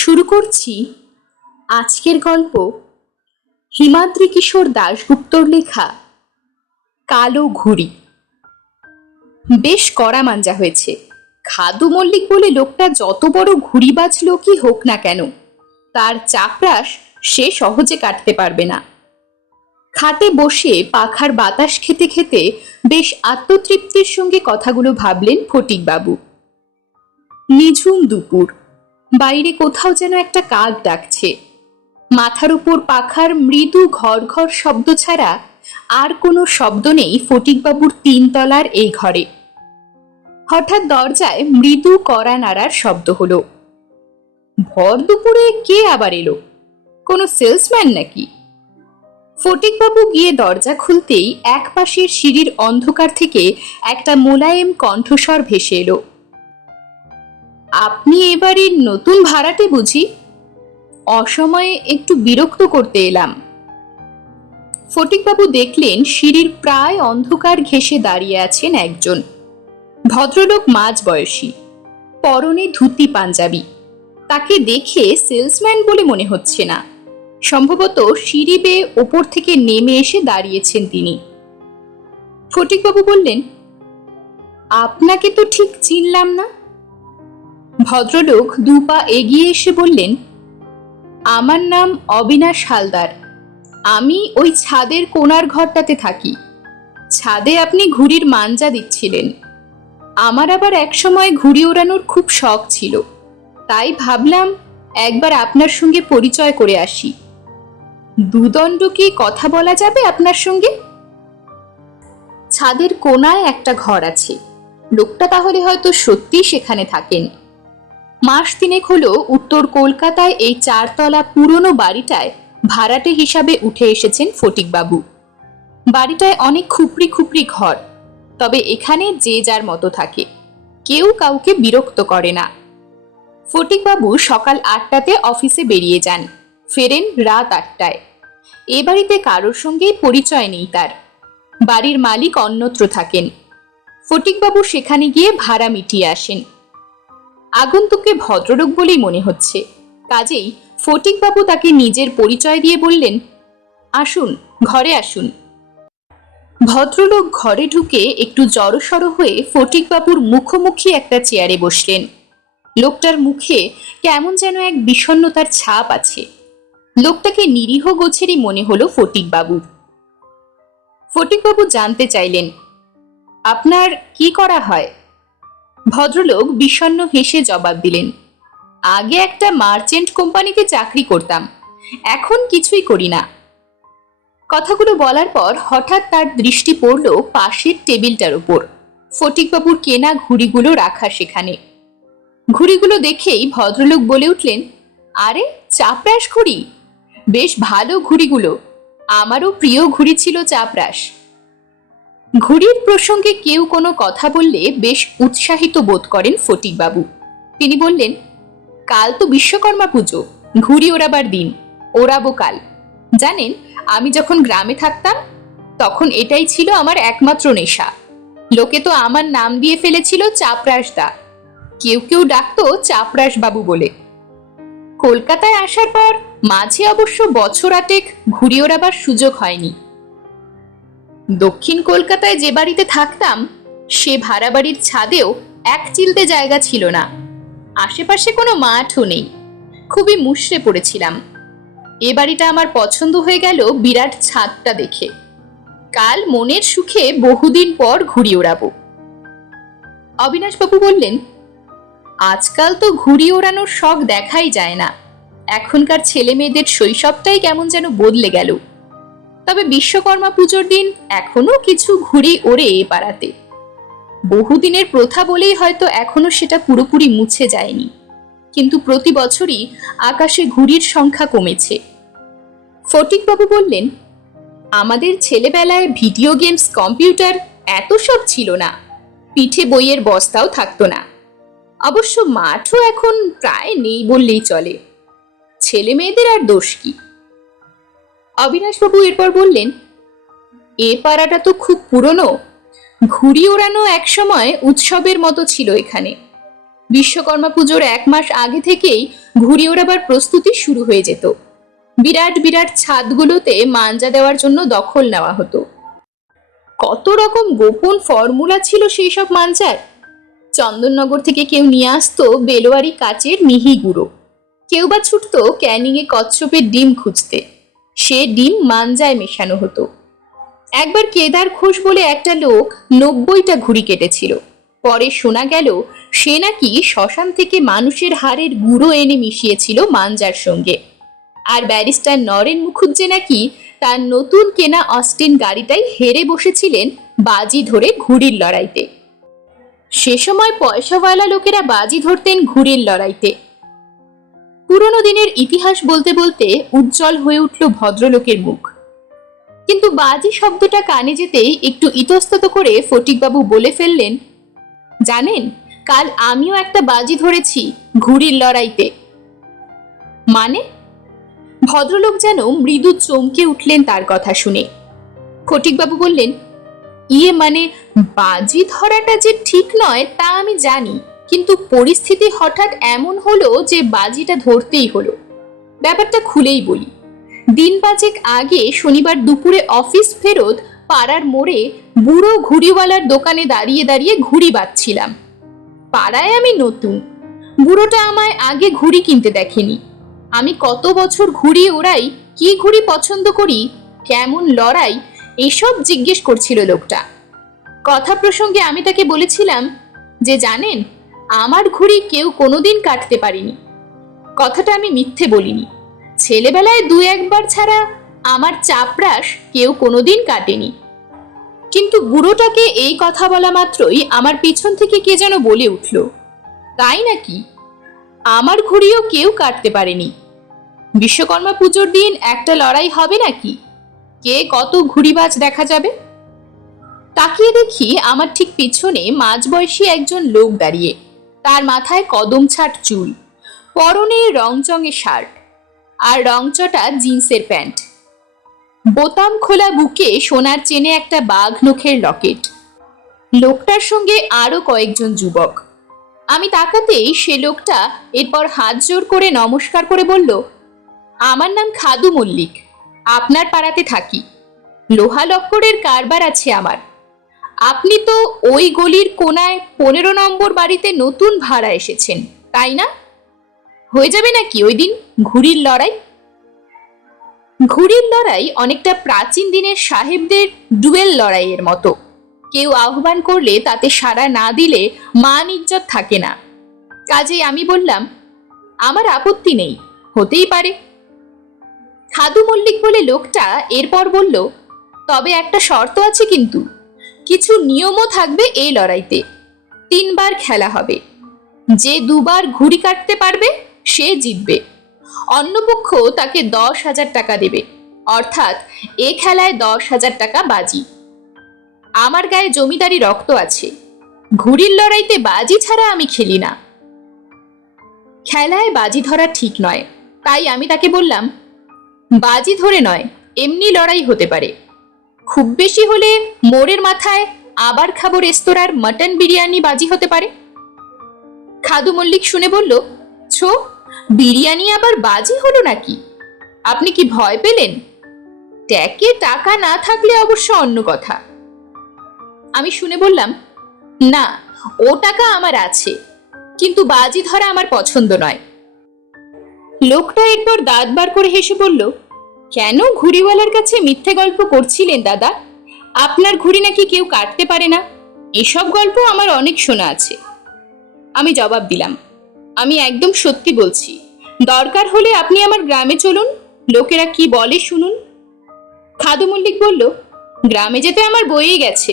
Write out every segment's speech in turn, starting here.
শুরু করছি আজকের গল্প হিমাদ্রি কিশোর দাশগুপ্তর লেখা কালো ঘুড়ি। বেশ কড়া মাঞ্জা হয়েছে। খাদু মল্লিক বলে লোকটা যত বড় ঘুড়িবাজ লোকই হোক না কেন, তার চাপরাশ সে সহজে কাটতে পারবে না। খাটে বসে পাখার বাতাস খেতে খেতে বেশ আত্মতৃপ্তির সঙ্গে কথাগুলো ভাবলেন ফটিকবাবু। নিঝুম দুপুর, বাইরে কোথাও যেন একটা কাক ডাকছে। মাথার উপর পাখার মৃদু ঘর ঘর শব্দ ছাড়া আর কোনো শব্দ নেই ফটিকবাবুর তিনতলার এই ঘরে। হঠাৎ দরজায় মৃদু কড়া নাড়ার শব্দ হলো। ভর দুপুরে কে আবার এলো? কোনো সেলসম্যান নাকি? ফটিকবাবু গিয়ে দরজা খুলতেই এক পাশের সিঁড়ির অন্ধকার থেকে একটা মোলায়েম কণ্ঠস্বর ভেসে এলো। আপনি এবারের নতুন ভাড়াটে বুঝি? অসময়ে একটু বিরক্ত করতে এলাম। ফটিকবাবু দেখলেন সিঁড়ির প্রায় অন্ধকার ঘেঁষে দাঁড়িয়ে আছেন একজন ভদ্রলোক, মাঝ বয়সী, পরনে ধুতি পাঞ্জাবি। তাকে দেখে সেলসম্যান বলে মনে হচ্ছে না। সম্ভবত সিঁড়ি বেয়ে ওপর থেকে নেমে এসে দাঁড়িয়েছেন তিনি। ফটিকবাবু বললেন, আপনাকে তো ঠিক চিনলাম না। ভদ্রলোক দু পা এগিয়ে এসে বললেন, আমার নাম অবিনাশ হালদার। আমি ওই ছাদের কোণার ঘরটাতে থাকি। ছাদে আপনি ঘুড়ির মাঞ্জা দিচ্ছিলেন। আমার আবার একসময় ঘুড়ি ওড়ানোর খুব শখ ছিল, তাই ভাবলাম একবার আপনার সঙ্গে পরিচয় করে আসি। দুদণ্ড কি কথা বলা যাবে আপনার সঙ্গে? ছাদের কোণায় একটা ঘর আছে। লোকটা তাহলে হয়তো সত্যিই সেখানে থাকেন। মাস তিনেক হলো উত্তর কলকাতায় এই চারতলা পুরনো বাড়িটায় ভাড়াটে হিসাবে উঠে এসেছেন ফটিকবাবু। বাড়িটায় অনেক খুপড়ি খুপড়ি ঘর, তবে এখানে যে যার মতো থাকে, কেউ কাউকে বিরক্ত করে না। ফটিকবাবু সকাল 8টাতে অফিসে বেরিয়ে যান, ফেরেন রাত 8টায়। এ বাড়িতে কারোর সঙ্গে পরিচয় নেই তার। বাড়ির মালিক অন্যত্র থাকেন। ফটিকবাবু সেখানে গিয়ে ভাড়া মিটিয়ে আসেন। আগন্তুককে ভদ্রলোক বলেই মনে হচ্ছে, কাজেই ফটিকবাবু তাকে নিজের পরিচয় দিয়ে বললেন, আসুন, ঘরে আসুন। ভদ্রলোক ঘরে ঢুকে একটু জড়সড় হয়ে ফটিকবাবুর মুখোমুখি একটা চেয়ারে বসলেন। লোকটার মুখে কেমন যেন এক বিষণ্ণতার ছাপ আছে। লোকটাকে নিরীহ গোছেরই মনে হলো ফটিকবাবুর। ফটিকবাবু জানতে চাইলেন, আপনার কি করা হয়? ভদ্রলোক বিষণ্ণ হেসে জবাব দিলেন, আগে একটা মার্চেন্ট কোম্পানিতে চাকরি করতাম, এখন কিছুই করি না। কথাগুলো বলার পর হঠাৎ তার দৃষ্টি পড়ল পাশের টেবিলটার উপর। ফটিকবাবুর কেনা ঘুড়িগুলো রাখা সেখানে। ঘুড়িগুলো দেখেই ভদ্রলোক বলে উঠলেন, আরে চাপরাশ ঘুড়ি, বেশ ভালো ঘুড়িগুলো। আমারও প্রিয় ঘুড়ি ছিল চাপরাশ। ঘুড়ির প্রসঙ্গে কেউ কোনো কথা বললে বেশ উৎসাহিত বোধ করেন ফটিকবাবু। তিনি বললেন, কাল তো বিশ্বকর্মা পুজো, ঘুড়ি ওড়াবার দিন, ওড়াবো কাল। জানেন, আমি যখন গ্রামে থাকতাম তখন এটাই ছিল আমার একমাত্র নেশা। লোকে তো আমার নাম দিয়ে ফেলেছিল চাপরাশ দা, কেউ কেউ ডাকতো চাপরাশ বাবু বলে। কলকাতায় আসার পর মাঝে অবশ্য বছর 8 ঘুড়ি ওড়াবার সুযোগ হয়নি। দক্ষিণ কলকাতায় যে বাড়িতে থাকতাম সে ভাড়া বাড়ির ছাদেও এক চিলতে জায়গা ছিল না। আশেপাশে কোনো মাঠও নেই। খুবই মুষড়ে পড়েছিলাম। এ বাড়িটা আমার পছন্দ হয়ে গেল বিরাট ছাদটা দেখে। কাল মনের সুখে বহুদিন পর ঘুড়ি ওড়াবো। অবিনাশবাবু বললেন, আজকাল তো ঘুড়ি ওড়ানোর শখ দেখাই যায় না। এখনকার ছেলে মেয়েদের শৈশবটাই কেমন যেন বদলে গেল। তবে বিশ্বকর্মা পুজোর দিন এখনো কিছু ঘুড়ি ওড়ে এ পাড়াতে। বহুদিনের প্রথা বলেই হয়তো এখনো সেটা পুরোপুরি মুছে যায়নি, কিন্তু প্রতি বছরই আকাশে ঘুড়ির সংখ্যা কমেছে। ফটিকবাবু বললেন, আমাদের ছেলেবেলায় ভিডিও গেমস, কম্পিউটার এত সব ছিল না। পিঠে বইয়ের বস্তাও থাকতো না। অবশ্য মাঠও এখন প্রায় নেই বললেই চলে। ছেলে মেয়েদের আর দোষ কি? অবিনাশবাবু এরপর বললেন, এ পাড়াটা তো খুব পুরনো। ঘুড়ি ওড়ানো একসময় উৎসবের মতো ছিল এখানে। বিশ্বকর্মা পুজোর 1 মাস আগে থেকেই ঘুড়ি ওড়াবার প্রস্তুতি শুরু হয়ে যেত। বিরাট বিরাট ছাদগুলোতে মাঞ্জা দেওয়ার জন্য দখল নেওয়া হতো। কত রকম গোপন ফর্মুলা ছিল সেই সব মাঞ্জার। চন্দননগর থেকে কেউ নিয়ে আসতো বেলোয়ারি কাচের মিহি গুঁড়ো, কেউ বা ছুটতো ক্যানিংয়ে কচ্ছপের ডিম খুঁজতে, সে ডিম মাঞ্জায় মেশানো হতো। একবার কেদার ঘোষ বলে একটা লোক 90টা ঘুড়ি কেটেছিল। পরে শোনা গেল সে নাকি শ্মশান থেকে মানুষের হাড়ের গুঁড়ো এনে মিশিয়েছিল মাঞ্জার সঙ্গে। আর ব্যারিস্টার নরেন মুখুজ্জে নাকি তার নতুন কেনা অস্টিন গাড়িটাই হেরে বসেছিলেন বাজি ধরে ঘুড়ির লড়াইতে। সে সময় পয়সাওয়ালা লোকেরা বাজি ধরতেন ঘুড়ির লড়াইতে। পুরনো দিনের ইতিহাস বলতে বলতে উজ্জ্বল হয়ে উঠল ভদ্রলোকের মুখ। কিন্তু বাজি শব্দটা কানে যেতেই একটু ইতস্তত করে ফটিকবাবু বলে ফেললেন, জানেন, কাল আমিও একটা বাজি ধরেছি ঘুড়ির লড়াইতে। মানে? ভদ্রলোক যেন মৃদু চমকে উঠলেন তার কথা শুনে। ফটিকবাবু বললেন, ইয়ে মানে বাজি ধরাটা যে ঠিক নয় তা আমি জানি, কিন্তু পরিস্থিতি হঠাৎ এমন হলো যে বাজিটা ধরতেই হলো। ব্যাপারটা খুলেই বলি। দিন 5 আগে শনিবার দুপুরে অফিস ফেরত পাড়ার মোড়ে বুড়ো ঘুড়িওয়ালার দোকানে দাঁড়িয়ে দাঁড়িয়ে ঘুড়ি বাঁধছিলাম। পাড়ায় আমি নতুন, বুড়োটা আমায় আগে ঘুড়ি কিনতে দেখেনি। আমি কত বছর ঘুড়ি ওড়াই, কি ঘুড়ি পছন্দ করি, কেমন লড়াই, এসব জিজ্ঞেস করছিল লোকটা। কথা প্রসঙ্গে আমি তাকে বলেছিলাম যে, জানেন, আমার ঘুড়ি কেউ কোনোদিন কাটতে পারেনি। কথাটা আমি মিথ্যে বলিনি। ছেলেবেলায় 2-1 বার ছাড়া আমার চাপরাশ কেউ কোনোদিন কাটেনি। কিন্তু বুড়োটাকে এই কথা বলা মাত্রই আমার পিছন থেকে কে যেন বলে উঠল, তাই নাকি? আমার ঘুড়িও কেউ কাটতে পারেনি। বিশ্বকর্মা পুজোর দিন একটা লড়াই হবে নাকি? কে কত ঘুড়িবাজ দেখা যাবে। তাকিয়ে দেখি আমার ঠিক পিছনে মাঝবয়সী একজন লোক দাঁড়িয়ে, তার মাথায় কদম ছাট চুল, পরনে রংচঙে শার্ট আর রংচটা জিন্সের প্যান্ট, বোতাম খোলা বুকে সোনার চেনে একটা বাঘ নখের লকেট। লোকটার সঙ্গে আরো কয়েকজন যুবক। আমি তাকাতেই সে লোকটা এরপর হাত জোর করে নমস্কার করে বলল, আমার নাম খাদু মল্লিক, আপনার পাড়াতে থাকি। লোহা লক্করের কারবার আছে আমার। আপনি তো ওই গলির কোনায় 15 নম্বর বাড়িতে নতুন ভাড়া এসেছেন, তাই না? হয়ে যাবে নাকি ওই দিন ঘুড়ির লড়াই? ঘুড়ির লড়াই অনেকটা প্রাচীন দিনের সাহেবদের ডুয়েল লড়াইয়ের মতো। কেউ আহ্বান করলে তাতে সাড়া না দিলে মান ইজ্জত থাকে না। কাজেই আমি বললাম, আমার আপত্তি নেই, হতেই পারে। খাদু মল্লিক বলে লোকটা এরপর বলল, তবে একটা শর্ত আছে, কিন্তু কিছু নিয়মও থাকবে এই লড়াইতে। 3 বার খেলা হবে। যে 2 বার ঘুড়ি কাটতে পারবে সে জিতবে। অন্যপক্ষ তাকে 10,000 টাকা দেবে, অর্থাৎ এ খেলায় 10,000 টাকা বাজি। আমার গায়ে জমিদারি রক্ত আছে, ঘুড়ির লড়াইতে বাজি ছাড়া আমি খেলি না। খেলায় বাজি ধরা ঠিক নয়, তাই আমি তাকে বললাম, বাজি ধরে নয়, এমনি লড়াই হতে পারে। খুব বেশি হলে মোড়ের মাথায় আবার খাবো রেস্তোরাঁর মটন বিরিয়ানি বাজি হতে পারে। খাদু মল্লিক শুনে বলল, ছো, বিরিয়ানি আবার বাজি হলো নাকি? আপনি কি ভয় পেলেন? ট্যাকে টাকা না থাকলে অবশ্য অন্য কথা। আমি শুনে বললাম, না, ও টাকা আমার আছে, কিন্তু বাজি ধরা আমার পছন্দ নয়। লোকটা একবার দাঁত বার করে হেসে বলল, কেন ঘুড়িওয়ালার কাছে মিথ্যে গল্প করছিলেন দাদা? আপনার ঘুড়ি নাকি কেউ কাটতে পারে না, এসব গল্প আমার অনেক শোনা আছে। আমি জবাব দিলাম, আমি একদম সত্যি বলছি। দরকার হলে আপনি আমার গ্রামে চলুন, লোকেরা কি বলে শুনুন। খাদু মল্লিক বলল, গ্রামে যেতে আমার বয়েই গেছে।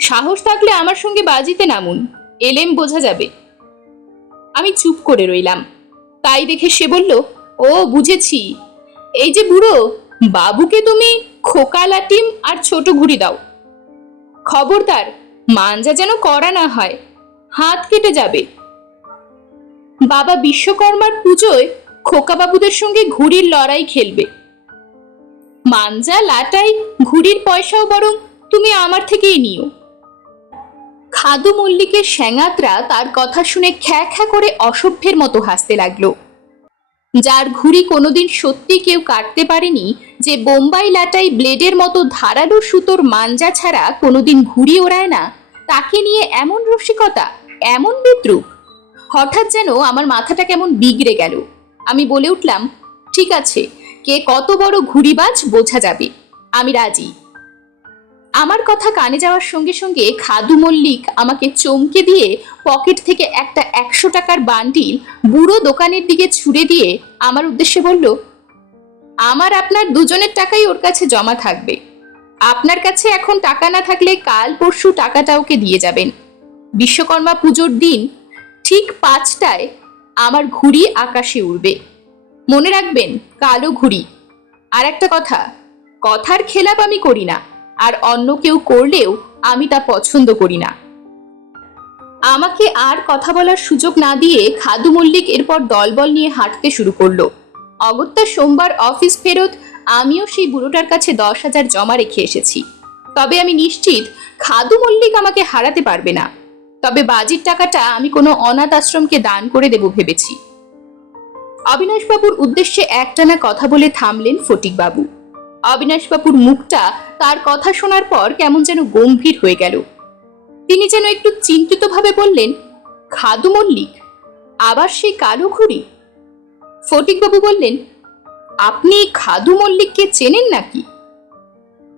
সাহস থাকলে আমার সঙ্গে বাজিতে নামুন, এলেম বোঝা যাবে। আমি চুপ করে রইলাম। তাই দেখে সে বলল, ও বুঝেছি, এই যে বুড়ো, বাবুকে তুমি খোকা লাটিম আর ছোট ঘুড়ি দাও। খবরদার মাঞ্জা যেন করা না হয়, হাত কেটে যাবে। বাবা বিশ্বকর্মার পুজোয় খোকাবাবুদের সঙ্গে ঘুড়ির লড়াই খেলবে। মাঞ্জা লাটাই ঘুড়ির পয়সাও বরং তুমি আমার থেকেই নিও। খাদু মল্লিকের শ্যাঙাতরা তার কথা শুনে খ্যা খ্যা করে অসভ্যের মতো হাসতে লাগলো। যার ঘুড়ি কোনোদিন সত্যি কেউ কাটতে পারেনি, যে বোম্বাই লাটাই ব্লেডের মতো ধারালো সুতোর মাঞ্জা ছাড়া কোনোদিন ঘুড়ি ওড়ায় না, তাকে নিয়ে এমন রসিকতা, এমন বিদ্রুপ! হঠাৎ যেন আমার মাথাটা কেমন বিগড়ে গেল। আমি বলে উঠলাম, ঠিক আছে, কে কত বড় ঘুড়িবাজ বোঝা যাবে, আমি রাজি। আমার কথা কানে যাওয়ার সঙ্গে সঙ্গে খাদু মল্লিক আমাকে চমকে দিয়ে পকেট থেকে একটা 100 টাকার বান্ডিল বুড়ো দোকানের দিকে ছুড়ে দিয়ে আমার উদ্দেশ্যে বলল, আমার আপনার দুজনের টাকাই ওর কাছে জমা থাকবে। আপনার কাছে এখন টাকা না থাকলে কাল পরশু টাকাটা ওকে দিয়ে যাবেন। বিশ্বকর্মা পুজোর দিন ঠিক 5টায় আমার ঘুড়ি আকাশে উড়বে। মনে রাখবেন, কালো ঘুড়ি। আর একটা কথা, কথার খেলাপ আমি করি না, আর অন্য কেউ করলেও আমি তা পছন্দ করি না। আমাকে আর কথা বলার সুযোগ না দিয়ে খাদু মল্লিক এরপর দলবল নিয়ে হাঁটতে শুরু করলো। অগত্যা সোমবার অফিস ফেরত আমিও সেই বুড়োটার কাছে 10,000 জমা রেখে এসেছি। তবে আমি নিশ্চিত খাদু মল্লিক আমাকে হারাতে পারবে না। তবে বাজির টাকাটা আমি কোনো অনাথ আশ্রমকে দান করে দেব ভেবেছি। অবিনাশবাবুর উদ্দেশ্যে একটানা কথা বলে থামলেন ফটিকবাবু। অবিনাশবাবুর মুখটা তার কথা শোনার পর কেমন যেন গম্ভীর হয়ে গেল। তিনি যেন একটু চিন্তিতভাবে বললেন, খাদু মল্লিক, আবার সেই কালো ঘুড়ি? ফটিকবাবু বললেন, আপনি খাদু মল্লিককে চেনেন নাকি?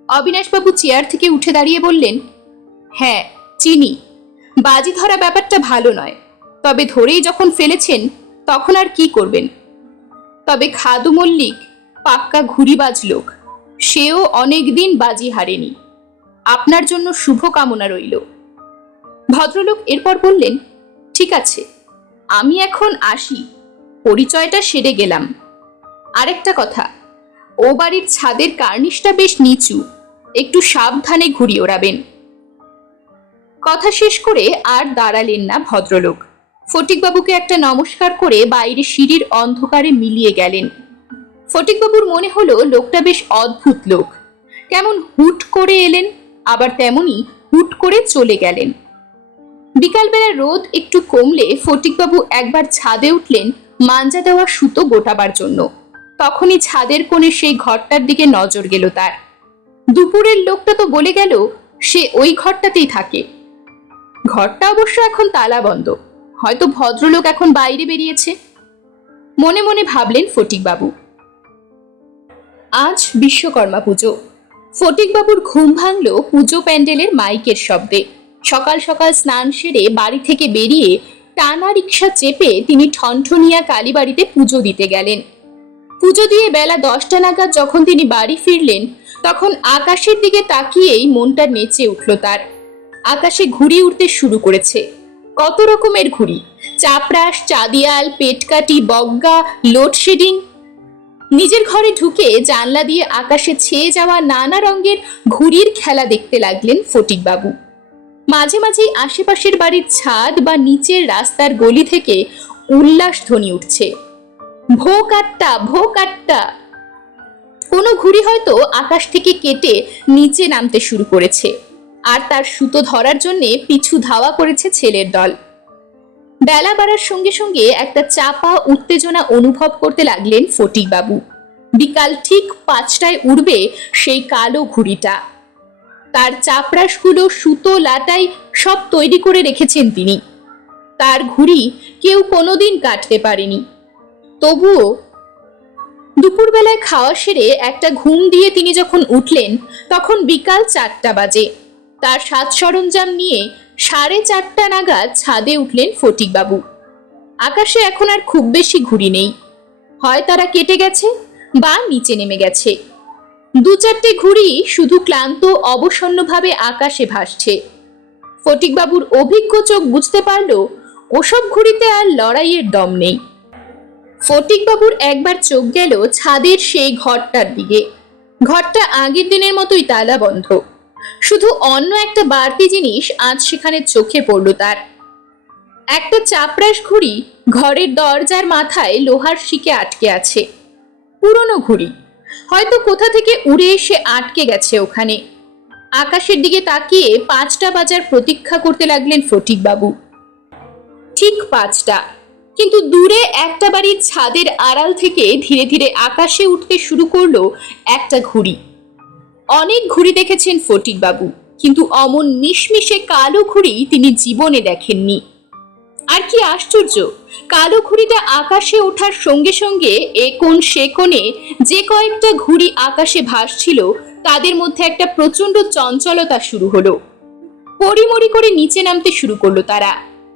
অবিনাশবাবু চেয়ার থেকে উঠে দাঁড়িয়ে বললেন, হ্যাঁ, চিনি। বাজি ধরা ব্যাপারটা ভালো নয়, তবে ধরেই যখন ফেলেছেন তখন আর কি করবেন। তবে খাদু মল্লিক পাক্কা ঘুড়িবাজ লোক, সেও অনেকদিন বাজি হারেনি। আপনার জন্য শুভ কামনা রইল। ভদ্রলোক এরপর বললেন, ঠিক আছে, আমি এখন আসি, পরিচয়টা সেরে গেলাম। আরেকটা কথা, ও বাড়ির ছাদের কার্নিশটা বেশ নিচু, একটু সাবধানে ঘুড়ি ওড়াবেন। কথা শেষ করে আর দাঁড়ালেন না ভদ্রলোক। ফটিকবাবুকে একটা নমস্কার করে বাইরে সিঁড়ির অন্ধকারে মিলিয়ে গেলেন। ফটিকবাবুর মনে হলো লোকটা বেশ অদ্ভুত লোক। কেমন হুট করে এলেন, আবার তেমনি হুট করে চলে গেলেন। বিকালবেলা রোদ একটু কমলে ফটিকবাবু একবার ছাদে উঠলেন মাঞ্জা দেওয়া সুতো গোটাবার জন্য। তখনই ছাদের কোণে সেই ঘরটার দিকে নজর গেল তার। দুপুরের লোকটা তো বলে গেল সে ওই ঘরটাতেই থাকে। ঘরটা অবশ্য এখন তালা বন্ধ, হয়তো ভদ্রলোক এখন বাইরে বেরিয়েছে। মনে মনে ভাবলেন ফটিকবাবু। আজ বিশ্বকর্মা পুজো। ফটিকবাবুর ঘুম ভাঙল পুজো প্যান্ডেলের মাইকের শব্দে। সকাল সকাল স্নান সেরে বাড়ি থেকে বেরিয়ে টানা রিক্সা চেপে তিনি ঠনঠনিয়া কালীবাড়িতে পুজো দিতে গেলেন। পুজো দিয়ে বেলা 10টা নাগাদ যখন তিনি বাড়ি ফিরলেন, তখন আকাশের দিকে তাকিয়েই মনটা নেচে উঠল তার। আকাশে ঘুড়ি উঠতে শুরু করেছে। কত রকমের ঘুড়ি, চাপরাশ, চাঁদিয়াল, পেটকাটি, বগ্গা, লোডশেডিং। নিজের ঘরে ঢুকে জানলা দিয়ে আকাশে ছেয়ে যাওয়া নানা রঙের ঘুড়ির খেলা দেখতে লাগলেন ফটিকবাবু। মাঝে মাঝেই আশেপাশের বাড়ির ছাদ বা নিচের রাস্তার গলি থেকে উল্লাস ধ্বনি উঠছে, ভো কাট্টা, ভো কাট্টা। কোনো ঘুড়ি হয়তো আকাশ থেকে কেটে নিচে নামতে শুরু করেছে, আর তার সুতো ধরার জন্য পিছু ধাওয়া করেছে ছেলের দল। বেলা বাড়ার সঙ্গে সঙ্গে একটা চাপা উত্তেজনা অনুভব করতে লাগলেন ফটিকবাবু। বিকাল ঠিক 5টায় উড়বে সেই কালো ঘুড়িটা। তার চাপরাশগুলো, সুতো, লাটাই সব তৈরি করে রেখেছেন তিনি। তার ঘুড়ি কেউ কোনোদিন কাটতে পারেনি। তবুও দুপুরবেলায় খাওয়া সেরে একটা ঘুম দিয়ে তিনি যখন উঠলেন, তখন বিকাল 4টা বাজে। তার সাজ সরঞ্জাম নিয়ে 4:30 নাগাদ ছাদে উঠলেন ফটিকবাবু। আকাশে এখন আর খুব বেশি ঘুড়ি নেই, হয় তারা কেটে গেছে বা নিচে নেমে গেছে। 2-4টে ঘুড়ি শুধু ক্লান্ত অবসন্নভাবে আকাশে ভাসছে। ফটিকবাবুর অভিজ্ঞ চোখ বুঝতে পারল ওসব ঘুড়িতে আর লড়াইয়ের দম নেই। ফটিকবাবুর একবার চোখ গেল ছাদের সেই ঘরটার দিকে। ঘরটা আগের দিনের মতোই তালা বন্ধ, শুধু অন্য একটা বাড়তি জিনিস আজ সেখানে চোখে পড়ল তার। একটা চাপরাশ ঘুড়ি ঘরের দরজার মাথায় লোহার শিকে আটকে আছে। পুরনো ঘুড়ি, হয়তো কোথা থেকে উড়ে এসে আটকে গেছে ওখানে। আকাশের দিকে তাকিয়ে 5টা বাজার প্রতীক্ষা করতে লাগলেন ফটিকবাবু। ঠিক 5টা, কিন্তু দূরে একটা বাড়ির ছাদের আড়াল থেকে ধীরে ধীরে আকাশে উঠতে শুরু করলো একটা ঘুড়ি। অনেক ঘুড়ি দেখেছেন ফটিকবাবু, কিন্তু অমন মিশমিশে কালো ঘুড়ি তিনি জীবনে দেখেননি। আর কি আশ্চর্য, কালো ঘুড়িটা আকাশে ওঠার সঙ্গে সঙ্গে এ কোণ সে কোণে যে কয়েকটা ঘুড়ি আকাশে ভাসছিল তাদের মধ্যে একটা প্রচন্ড চঞ্চলতা শুরু হলো। পরিমরি করে নিচে নামতে শুরু করলো তারা।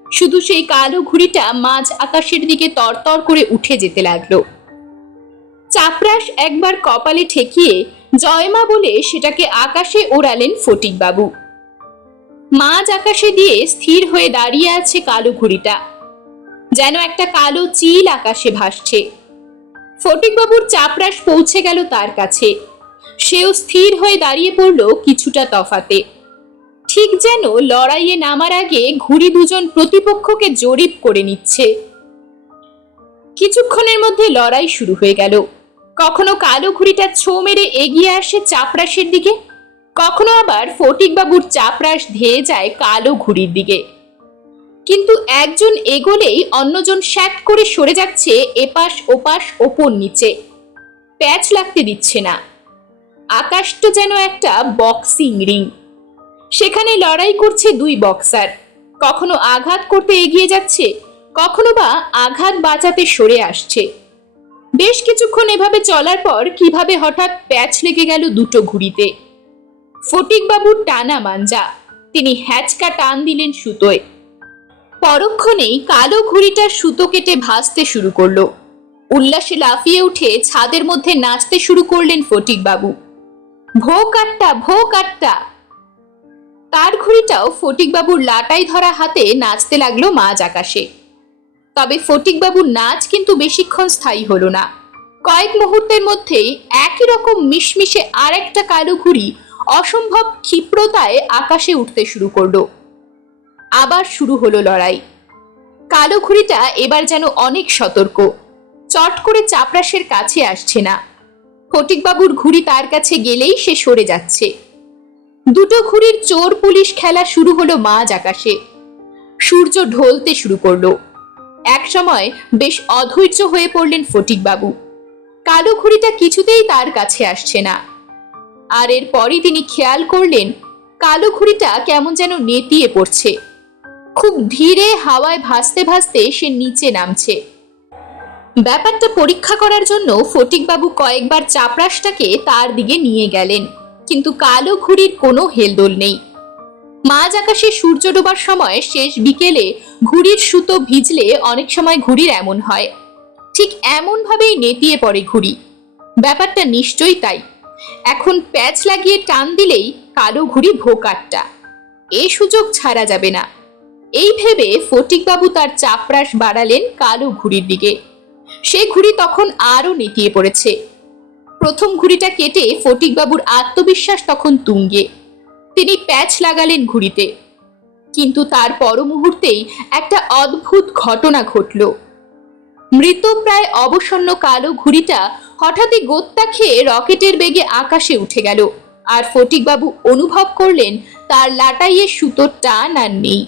শুধু সেই কালো ঘুড়িটা মাঝ আকাশের দিকে তরতর করে উঠে যেতে লাগলো। চাপরাশ একবার কপালে ঠেকিয়ে জয়মা বলে সেটাকে আকাশে ওড়ালেন ফটিকবাবু। মাঝ আকাশে দিয়ে স্থির হয়ে দাঁড়িয়ে আছে কালো ঘুড়িটা, যেন একটা কালো চিল আকাশে ভাসছে। ফটিকবাবুর চাপরাশ পৌঁছে গেল তার কাছে। সেও স্থির হয়ে দাঁড়িয়ে পড়ল কিছুটা তফাতে, ঠিক যেন লড়াইয়ে নামার আগে ঘুড়ি দুজন প্রতিপক্ষকে জরিপ করে নিচ্ছে। কিছুক্ষণের মধ্যে লড়াই শুরু হয়ে গেল। কখনো কালো ঘুড়িটা ছো মেরে এগিয়ে আসে চাপরাশের দিকে, কখনো আবার ফটিকবাবুর চাপরাশ ধেয়ে যায় কালো ঘুড়ির দিকে। কিন্তু একজন এগোলেই অন্যজন শ্যাট করে সরে যাচ্ছে এপাশ ওপাশ ওপর নিচে, প্যাচ লাগতে দিচ্ছে না। আকাশটা যেন একটা বক্সিং রিং, সেখানে লড়াই করছে দুই বক্সার। কখনো আঘাত করতে এগিয়ে যাচ্ছে, কখনো বা আঘাত বাঁচাতে সরে আসছে। বেশ কিছুক্ষণ এভাবে চলার পর কিভাবে হঠাৎ প্যাচ লেগে গেল দুটো ঘুড়িতে। ফটিকবাবুর টানা মাঞ্জা, তিনি হ্যাচকা টান দিলেন সুতোয়। পরক্ষণেই কালো ঘুড়িটার সুতো কেটে ভাসতে শুরু করলো। উল্লাসে লাফিয়ে উঠে ছাদের মধ্যে নাচতে শুরু করলেন ফটিকবাবু। ভো কাট্টা, ভো কাট্টা। তার ঘুড়িটাও ফটিকবাবুর লাটাই ধরা হাতে নাচতে লাগলো মাঝ আকাশে। তবে ফটিকবাবুর নাচ কিন্তু বেশিক্ষণ স্থায়ী হলো না। কয়েক মুহূর্তের মধ্যেই একই রকম মিশমিশে আর একটা কালো ঘুড়ি অসম্ভব ক্ষিপ্রতায় আকাশে উঠতে শুরু করলো। আবার শুরু হলো লড়াই। কালো ঘুড়িটা এবার যেন অনেক সতর্ক, চট করে চাপরাশের কাছে আসছে না। ফটিকবাবুর ঘুড়ি তার কাছে গেলেই সে সরে যাচ্ছে। দুটো ঘুড়ির চোর পুলিশ খেলা শুরু হলো মাঝ আকাশে। সূর্য ঢলতে শুরু করলো। এক সময় বেশ অধৈর্য হয়ে পড়লেন ফটিকবাবু। কালো ঘুড়িটা কিছুতেই তার কাছে আসছে না। আর এরপরই তিনি খেয়াল করলেন কালো ঘুড়িটা কেমন যেন নেতিয়ে পড়ছে। খুব ধীরে হাওয়ায় ভাসতে ভাসতে সে নিচে নামছে। ব্যাপারটা পরীক্ষা করার জন্য ফটিকবাবু কয়েকবার চাপরাশটাকে তার দিকে নিয়ে গেলেন, কিন্তু কালো ঘুড়ির কোনো হেলদোল নেই। মাঝ আকাশে সূর্য ডোবার সময় শেষ বিকেলে ঘুড়ির সুতো ভিজলে অনেক সময় ঘুড়ির এমন হয়। ঠিক এমন ভাবেই নেতিয়ে পড়ে ঘুড়ি। ব্যাপারটা নিশ্চয়ই তাই। এখন প্যাচ লাগিয়ে টান দিলেই কালো ঘুড়ি ভোকাট্টা, এই সুযোগ ছাড়া যাবে না। এই ভেবে ফটিকবাবু তার চাপরাশ বাড়ালেন কালো ঘুড়ির দিকে। সে ঘুড়ি তখন আরো নেতিয়ে পড়েছে। প্রথম ঘুড়িটা কেটে ফটিকবাবুর আত্মবিশ্বাস তখন তুঙ্গে। তিনি প্যাচ লাগালেন ঘুড়িতে, কিন্তু তার পর মুহূর্তেই একটা অদ্ভুত ঘটনা ঘটল। মৃতপ্রায় অবসন্ন কালো ঘুড়িটা হঠাৎই গোত্তা খেয়ে রকেটের বেগে আকাশে উঠে গেল। আর ফটিকবাবু অনুভব করলেন তার লাটাইয়ের সুতোর টান আর নেই।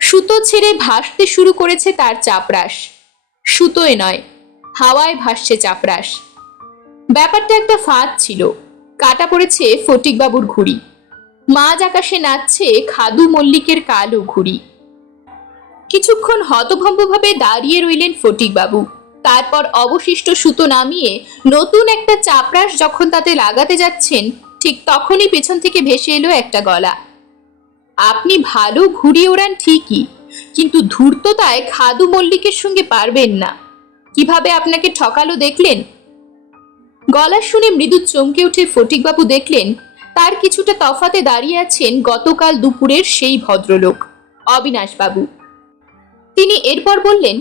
সুতো ছেড়ে ভাসতে শুরু করেছে তার চাপরাশ। সুতোয় নয়, হাওয়ায় ভাসছে চাপরাশ। ব্যাপারটা একটা ফাঁদ ছিল। কাটা পড়েছে ফটিকবাবুর ঘুড়ি। মাঝ আকাশে নাচছে খাদু মল্লিকের কালো ঘুড়ি। কিছুক্ষণ হতভম্বভাবে দাঁড়িয়ে রইলেন ফটিকবাবু। তারপর অবশিষ্ট সুতো নামিয়ে নতুন একটা চাপরাশ যখন তাতে লাগাতে যাচ্ছেন, ঠিক তখনই পেছন থেকে ভেসে এলো একটা গলা। আপনি ভালো ঘুড়ি ওড়ান ঠিকই, কিন্তু ধূর্ততায় খাদু মল্লিকের সঙ্গে পারবেন না। কিভাবে আপনাকে ঠকালো দেখলেন? গলা শুনে মৃদু চমকে উঠে ফটিকবাবু দেখলেন তার কিছুটা তফাতে দাঁড়িয়ে আছেন গতকাল দুপুরের সেই ভদ্রলোক, অবিনাশবাবু। তিনি এরপর বললেন,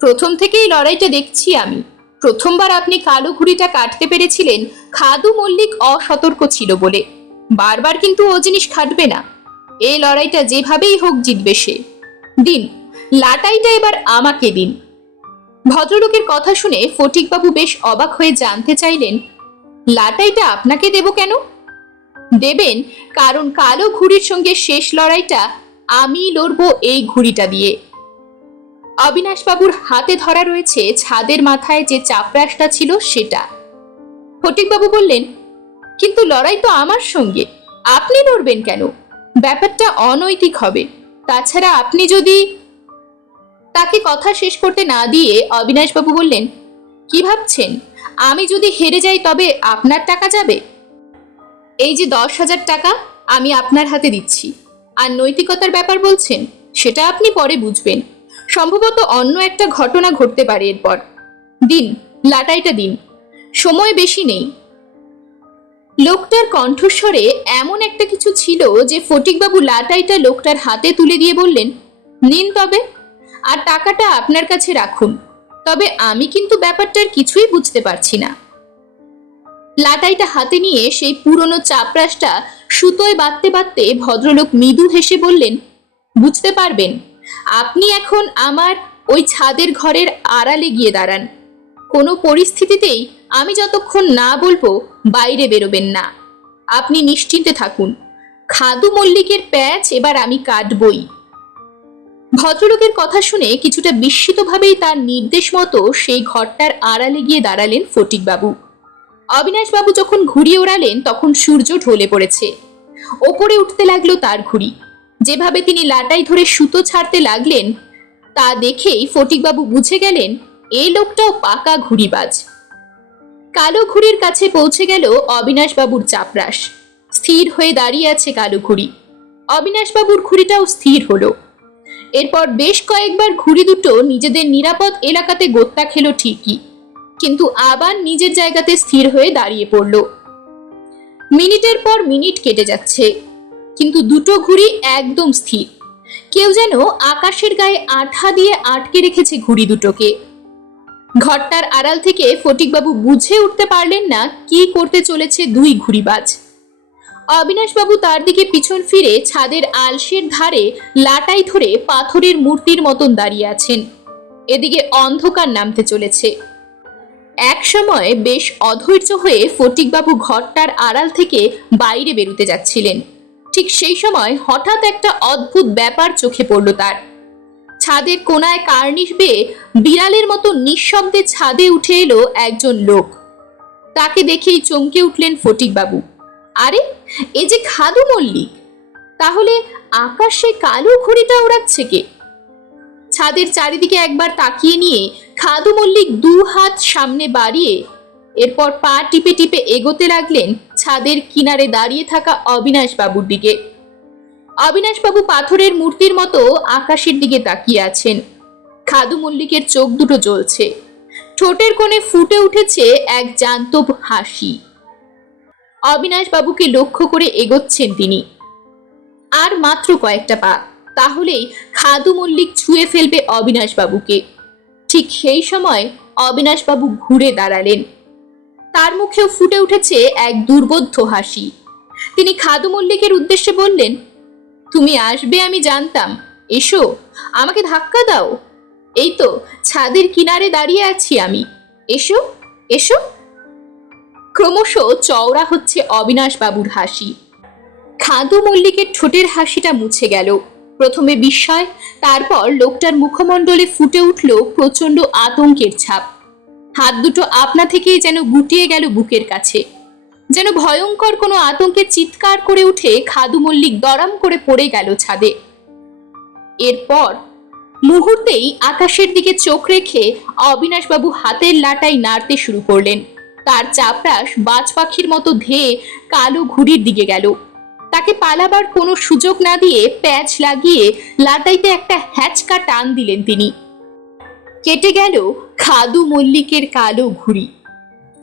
প্রথম থেকেই লড়াইটা দেখছি আমি। প্রথমবার আপনি কালো ঘুড়িটা কাটতে পেরেছিলেন খাদু মল্লিক অসতর্ক ছিল বলে। বারবার কিন্তু ও জিনিস খাটবে না। এই লড়াইটা যেভাবেই হোক জিতবে সে। দিন, লাটাইটা এবার আমাকে দিন। ভদ্রলোকের কথা শুনে ফটিকবাবু বেশ অবাক হয়ে জানতে চাইলেন, লাটাইটা আপনাকে দেব কেন? দেবেন, কারণ কালো ঘুড়ির সঙ্গে শেষ লড়াইটা আমি লড়বো এই ঘুড়িটা দিয়ে। অবিনাশবাবুর হাতে ধরা রয়েছে ছাদের মাথায় যে চাপরাশটা ছিল সেটা। ফটিকবাবু বললেন, কিন্তু লড়াই তো আমার সঙ্গে, আপনি লড়বেন কেন? ব্যাপারটা অনৈতিক হবে। তাছাড়া আপনি যদি... তাকে কথা শেষ করতে না দিয়ে অবিনাশবাবু বললেন, কি ভাবছেন, আমি যদি হেরে যাই তবে আপনার টাকা যাবে? এই যে 10,000 টাকা আমি আপনার হাতে দিচ্ছি, আর নৈতিকতার ব্যাপার বলছেন, সেটা আপনি পরে বুঝবেন। সম্ভবত অন্য একটা ঘটনা ঘটতে পারে এরপর। দিন, লাটাইটা দিন, সময় বেশি নেই। লোকটার কণ্ঠস্বরে এমন একটা কিছু ছিল যে ফটিকবাবু লাটাইটা লোকটার হাতে তুলে দিয়ে বললেন, নিন তবে, আর টাকাটা আপনার কাছে রাখুন। তবে আমি কিন্তু ব্যাপারটার কিছুই বুঝতে পারছি না। লাটাইটা হাতে নিয়ে সেই পুরনো চাপরাশটা সুতোয় বাঁধতে বাঁধতে ভদ্রলোক মৃদু হেসে বললেন, বুঝতে পারবেন, আপনি এখন আমার ওই ছাদের ঘরের আড়ালে গিয়ে দাঁড়ান। কোনো পরিস্থিতিতেই আমি যতক্ষণ না বলবো বাইরে বেরোবেন না। আপনি নিশ্চিন্তে থাকুন, খাদু মল্লিকের প্যাচ এবার আমি কাটবই। ভদ্রলোকের কথা শুনে কিছুটা বিস্মিতভাবেই তার নির্দেশ মতো সেই ঘরটার আড়ালে গিয়ে দাঁড়ালেন ফটিকবাবু। অবিনাশবাবু যখন ঘুড়ি ওড়ালেন তখন সূর্য ঢলে পড়েছে। ওপরে উঠতে লাগলো তার ঘুড়ি। যেভাবে তিনি লাটাই ধরে সুতো ছাড়তে লাগলেন তা দেখেই ফটিকবাবু বুঝে গেলেন এই লোকটাও পাকা ঘুড়িবাজ। কালো ঘুড়ির কাছে পৌঁছে গেল অবিনাশবাবুর চাপরাশ। স্থির হয়ে দাঁড়িয়ে আছে কালো ঘুড়ি। অবিনাশবাবুর ঘুড়িটাও স্থির হলো। এরপর বেশ কয়েকবার ঘুড়ি দুটো নিজেদের নিরাপদ এলাকাতে গোত্তা খেলো ঠিকই, কিন্তু আবার নিজের জায়গাতে স্থির হয়ে দাঁড়িয়ে পড়ল। মিনিটের পর মিনিট কেটে যাচ্ছে, কিন্তু দুটো ঘুড়ি একদম স্থির। কেউ যেন আকাশের গায়ে আঠা দিয়ে আটকে রেখেছে ঘুড়ি দুটোকে। ঘরটার আড়াল থেকে ফটিকবাবু বুঝে উঠতে পারলেন না কি করতে চলেছে দুই ঘুড়িবাজ। অবিনাশবাবু তার দিকে পিছন ফিরে ছাদের আলসের ধারে লাটাই ধরে পাথরের মূর্তির মতন দাঁড়িয়ে আছেন। এদিকে অন্ধকার নামতে চলেছে। এক সময় বেশ অধৈর্য হয়ে ফটিকবাবু ঘরটার আড়াল থেকে বাইরে বেরুতে যাচ্ছিলেন। ঠিক সেই সময় হঠাৎ একটা অদ্ভুত ব্যাপার চোখে পড়ল তার। ছাদের কোনায় কার্নিশ বেয়ে বিড়ালের মতো নিঃশব্দে ছাদে উঠে এলো একজন লোক। তাকে দেখেই চমকে উঠলেন ফটিকবাবু। আরে, এ যে খাদু মল্লিক! তাহলে আকাশে কালো ঘুড়িটা ওড়াচ্ছে কে? ছাদের চারিদিকে একবার তাকিয়ে নিয়ে খাদু মল্লিক 2 হাত সামনে বাড়িয়ে এরপর পা টিপে টিপে এগোতে লাগলেন ছাদের কিনারে দাঁড়িয়ে থাকা অবিনাশবাবুর দিকে। অবিনাশবাবু পাথরের মূর্তির মতো আকাশের দিকে তাকিয়ে আছেন। খাদু মল্লিকের চোখ দুটো জ্বলছে, ঠোঁটের কোণে ফুটে উঠেছে এক জান্তব হাসি। অবিনাশবাবুকে লক্ষ্য করে এগোচ্ছেন তিনি। আর মাত্র কয়েকটা পা, তাহলেই খাদু মল্লিক ছুঁয়ে ফেলবে অবিনাশবাবুকে। ঠিক সেই সময় অবিনাশবাবু ঘুরে দাঁড়ালেন। তার মুখেও ফুটে উঠেছে এক দুর্বোধ্য হাসি। তিনি খাদু মল্লিকের উদ্দেশ্যে বললেন, তুমি আসবে আমি জানতাম, এসো, আমাকে ধাক্কা দাও, এই তো ছাদের কিনারে দাঁড়িয়ে আছি আমি, এসো এসো। ক্রমশ চওড়া হচ্ছে অবিনাশবাবুর হাসি। খাদু মল্লিকের ঠোঁটের হাসিটা মুছে গেল। প্রথমে বিস্ময়, তারপর লোকটার মুখমণ্ডলে ফুটে উঠল প্রচন্ড আতঙ্কের ছাপ। হাত দুটো আপনা থেকেই যেন গুটিয়ে গেল বুকের কাছে। যেন ভয়ঙ্কর কোনো আতঙ্কে চিৎকার করে উঠে খাদু মল্লিক দড়াম করে পড়ে গেল ছাদে। এরপর মুহূর্তেই আকাশের দিকে চোখ রেখে অবিনাশবাবু হাতের লাটাই নাড়তে শুরু করলেন। তার চাপরাশ বাজ পাখির মতো ধেয়ে কালো ঘুড়ির দিকে গেল। তাকে পালাবার কোনো সুযোগ না দিয়ে প্যাচ লাগিয়ে লাটাইতে একটা হ্যাচকা টান দিলেন তিনি। কেটে গেল খাদু মল্লিকের কালো ঘুড়ি।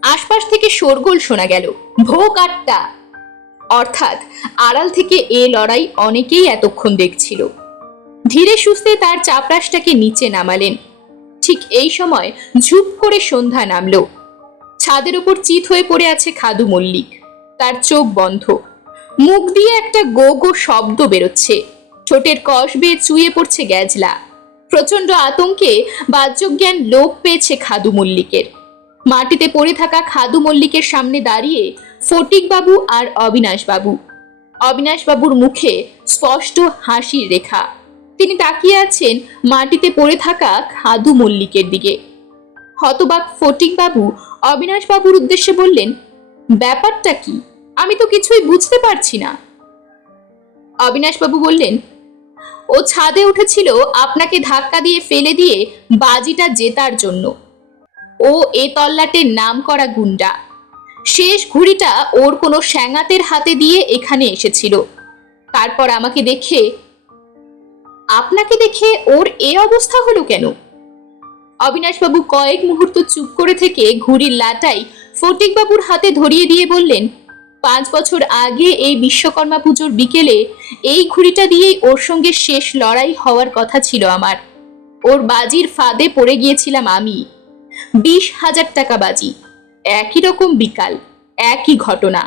আশপাশ থেকে শোরগোল শোনা গেল, ভোগ আটটা। অর্থাৎ আড়াল থেকে এ লড়াই অনেকেই এতক্ষণ দেখছিল। ধীরে সুস্থে তার চাপরাশটাকে নিচে নামালেন। ঠিক এই সময় ঝুপ করে সন্ধ্যা নামলো। ছাদের উপর চিত হয়ে পড়ে আছে খাদু মল্লিক। তার চোখ বন্ধ, মুখ দিয়ে একটা গো গো শব্দ বেরোচ্ছে, ঠোঁটের কষ বেয়ে চুইয়ে পড়ছে গ্যাজলা। প্রচন্ড আতঙ্কে বাহ্যজ্ঞান লোপ পেয়েছে খাদু মল্লিকের। মাটিতে পড়ে থাকা খাদু মল্লিকের সামনে দাঁড়িয়ে ফটিকবাবু আর অবিনাশবাবু। অবিনাশবাবুর মুখে স্পষ্ট হাসির রেখা। তিনি তাকিয়ে আছেন মাটিতে পড়ে থাকা খাদু মল্লিকের দিকে। হতবাক ফটিকবাবু অবিনাশবাবুর উদ্দেশ্যে বললেন, ব্যাপারটা কি? আমি তো কিছুই বুঝতে পারছি না। অবিনাশবাবু বললেন, ও ছাদে উঠেছিল আপনাকে ধাক্কা দিয়ে ফেলে দিয়ে বাজিটা জেতার জন্য। ও এ তল্লাটের নাম করা গুন্ডা। শেষ ঘুড়িটা ওর কোনো স্যাঙাতের হাতে দিয়ে এখানে এসেছিল। তারপর আপনাকে দেখে ওর এ অবস্থা হলো কেন? অবিনাশবাবু কয়েক মুহূর্ত চুপ করে থেকে ঘুড়ির লাটাই ফটিকবাবুর হাতে ধরিয়ে দিয়ে বললেন, 5 বছর আগে এই বিশ্বকর্মা পুজোর বিকেলে এই ঘুড়িটা দিয়েই ওর সঙ্গে শেষ লড়াই হওয়ার কথা ছিল আমার। ওর বাজির ফাঁদে পড়ে গিয়েছিলাম আমি। 20,000 টাকা বাজি, একই রকম বিকাল, একই ঘটনা।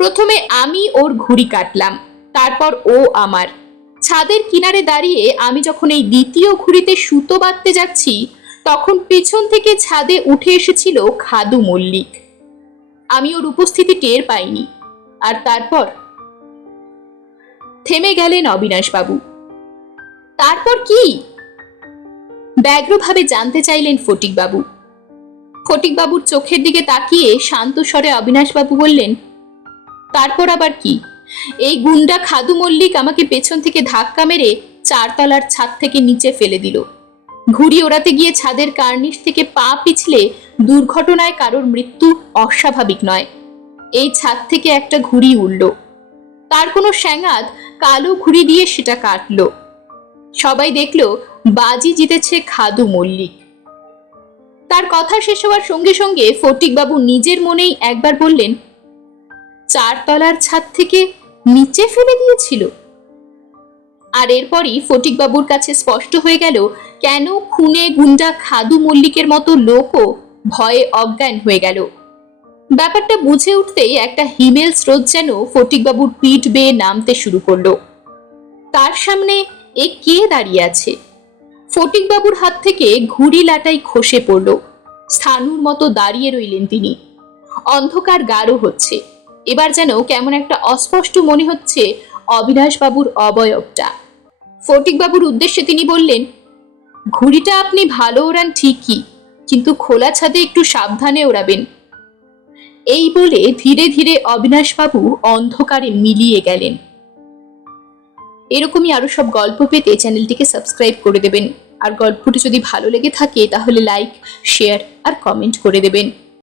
প্রথমে আমি ওর ঘুড়ি কাটলাম, তারপর ও আমার। ছাদের কিনারে দাঁড়িয়ে আমি যখন এই দ্বিতীয় ঘুড়িতে সুতো বাঁধতে যাচ্ছি, তখন পিছন থেকে ছাদে উঠে এসেছিল খাদু মল্লিক। আমি ওর উপস্থিতি টের পাইনি। আর তারপর থেমে গেলেন অবিনাশবাবু। তারপর কি? ব্যগ্রভাবে জানতে চাইলেন ফটিকবাবু। ফটিকবাবুর চোখের দিকে তাকিয়ে শান্ত স্বরে অবিনাশবাবু বললেন, তারপর আবার কি? এই গুন্ডা খাদু মল্লিক আমাকে পেছন থেকে ধাক্কা মেরে 4 তলার ছাদ থেকে নিচে ফেলে দিল। ঘুড়ি ওড়াতে গিয়ে ছাদের কার্নিশ থেকে পা পিছলে দুর্ঘটনায় কারোর মৃত্যু অস্বাভাবিক নয়। এই ছাদ থেকে একটা ঘুড়ি উড়ল, তার কোনো স্যাঙাত কালো ঘুড়ি দিয়ে সেটা কাটল। সবাই দেখল বাজি জিতেছে খাদু মল্লিক। তার কথা শেষ হওয়ার সঙ্গে সঙ্গে ফটিকবাবু নিজের মনেই একবার বললেন, 4 তলার ছাদ থেকে নিচে ফেলে দিয়েছিল। আর এরপরই ফটিকবাবুর কাছে স্পষ্ট হয়ে গেল কেন খুনে গুন্ডা খাদু মল্লিকের মতো লোকও ভয়ে অজ্ঞান হয়ে গেল। ব্যাপারটা বুঝে উঠতেই একটা হিমেল স্রোত যেন ফটিকবাবুর পিঠ বেয়ে নামতে শুরু করলো। তার সামনে এ কে দাঁড়িয়ে আছে? ফটিকবাবুর হাত থেকে ঘুড়ি লাটাই খসে পড়ল। স্থানুর মতো দাঁড়িয়ে রইলেন তিনি। অন্ধকার গাঢ় হচ্ছে। এবার যেন কেমন একটা অস্পষ্ট মনে হচ্ছে অবিনাশবাবুর অবয়বটা। ফটিকবাবুর উদ্দেশ্যে তিনি বললেন, ঘুড়িটা আপনি ভালো ওড়ান ঠিকই, কিন্তু খোলা ছাদে একটু সাবধানে ওড়াবেন। এই বলে ধীরে ধীরে অবিনাশবাবু অন্ধকারে মিলিয়ে গেলেন। এরকমই আরো সব গল্প পেতে চ্যানেলটিকে সাবস্ক্রাইব করে দেবেন। আর গল্পটি যদি ভালো লেগে থাকে তাহলে লাইক, শেয়ার আর কমেন্ট করে দেবেন।